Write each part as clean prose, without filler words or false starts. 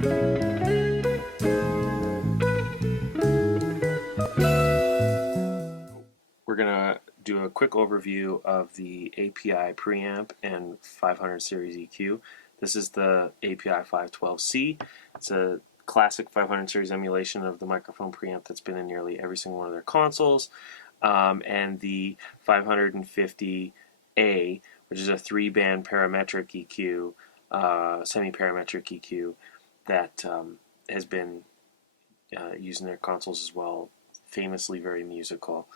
We're going to do a quick overview of the API Preamp and 500 series EQ. This is the API 512C. It's a classic 500 series emulation of the microphone preamp that's been in nearly every single one of their consoles. And the 550A, which is a 3-band parametric EQ, semi-parametric EQ that has been used in their consoles as well, famously very musical.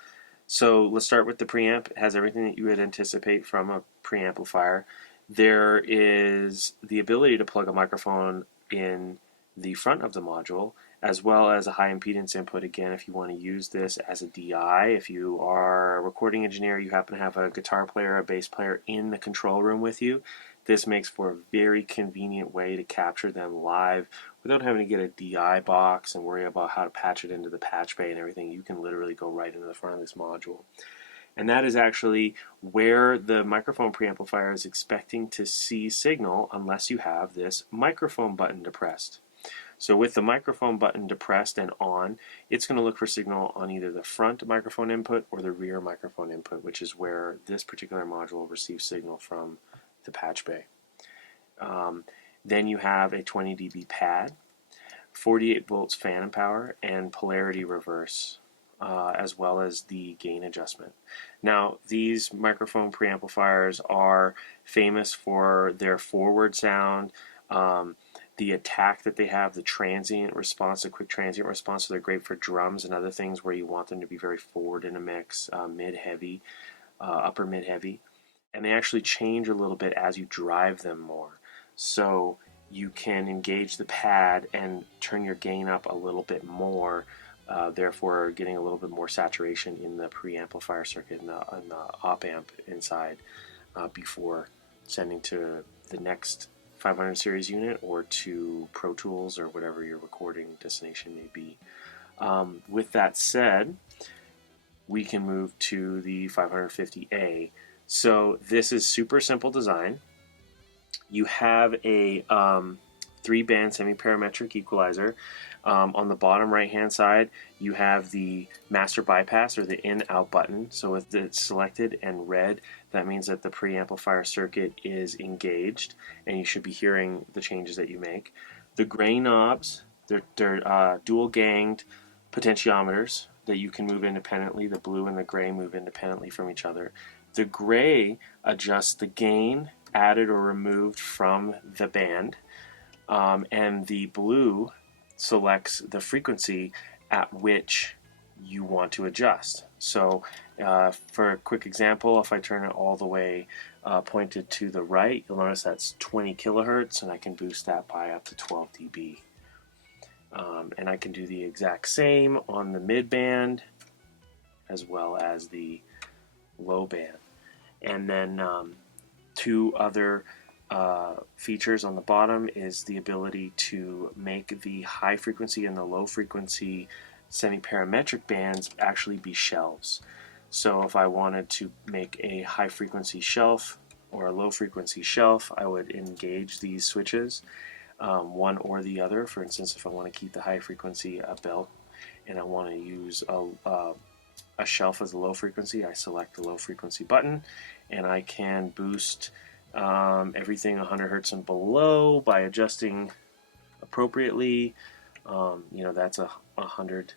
So let's start with the preamp. It has everything that you would anticipate from a preamplifier. There is the ability to plug a microphone in the front of the module, as well as a high impedance input. Again, if you want to use this as a DI, if you are a recording engineer, you happen to have a guitar player, a bass player in the control room with you, this makes for a very convenient way to capture them live without having to get a DI box and worry about how to patch it into the patch bay and everything. You can literally go right into the front of this module. And that is actually where the microphone preamplifier is expecting to see signal unless you have this microphone button depressed. So with the microphone button depressed and on, it's going to look for signal on either the front microphone input or the rear microphone input, which is where this particular module receives signal from the patch bay. Then you have a 20 dB pad, 48 volts phantom power, and polarity reverse, as well as the gain adjustment. Now, these microphone preamplifiers are famous for their forward sound, the attack that they have, the transient response, the quick transient response. So they're great for drums and other things where you want them to be very forward in a mix, mid-heavy, upper mid-heavy. And they actually change a little bit as you drive them more. So you can engage the pad and turn your gain up a little bit more, therefore getting a little bit more saturation in the preamplifier circuit and the op amp inside before sending to the next 500 series unit or to Pro Tools or whatever your recording destination may be. With that said, we can move to the 550A. So this is super simple design. You have a 3-band semi-parametric equalizer. On the bottom right-hand side, you have the master bypass or the in-out button. So with it selected and red, that means that the preamplifier circuit is engaged, and you should be hearing the changes that you make. The gray knobs, they're dual-ganged potentiometers that you can move independently. The blue and the gray move independently from each other. The gray adjusts the gain added or removed from the band, and the blue selects the frequency at which you want to adjust. So for a quick example, if I turn it all the way pointed to the right, you'll notice that's 20 kilohertz, and I can boost that by up to 12 dB. And I can do the exact same on the mid band as well as the low band. And then two other features on the bottom is the ability to make the high frequency and the low frequency semi-parametric bands actually be shelves. So if I wanted to make a high frequency shelf or a low frequency shelf, I would engage these switches, one or the other. For instance, if I want to keep the high frequency a bell and I want to use a shelf as a low frequency, I select the low frequency button, and I can boost everything 100 hertz and below by adjusting appropriately. That's a 100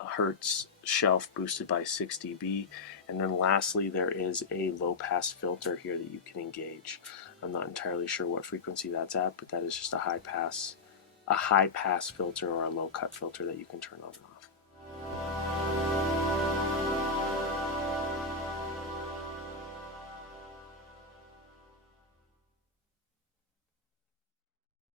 hertz shelf boosted by 6 dB. And then lastly, there is a low pass filter here that you can engage. I'm not entirely sure what frequency that's at, but that is just a high pass filter or a low cut filter that you can turn on and off.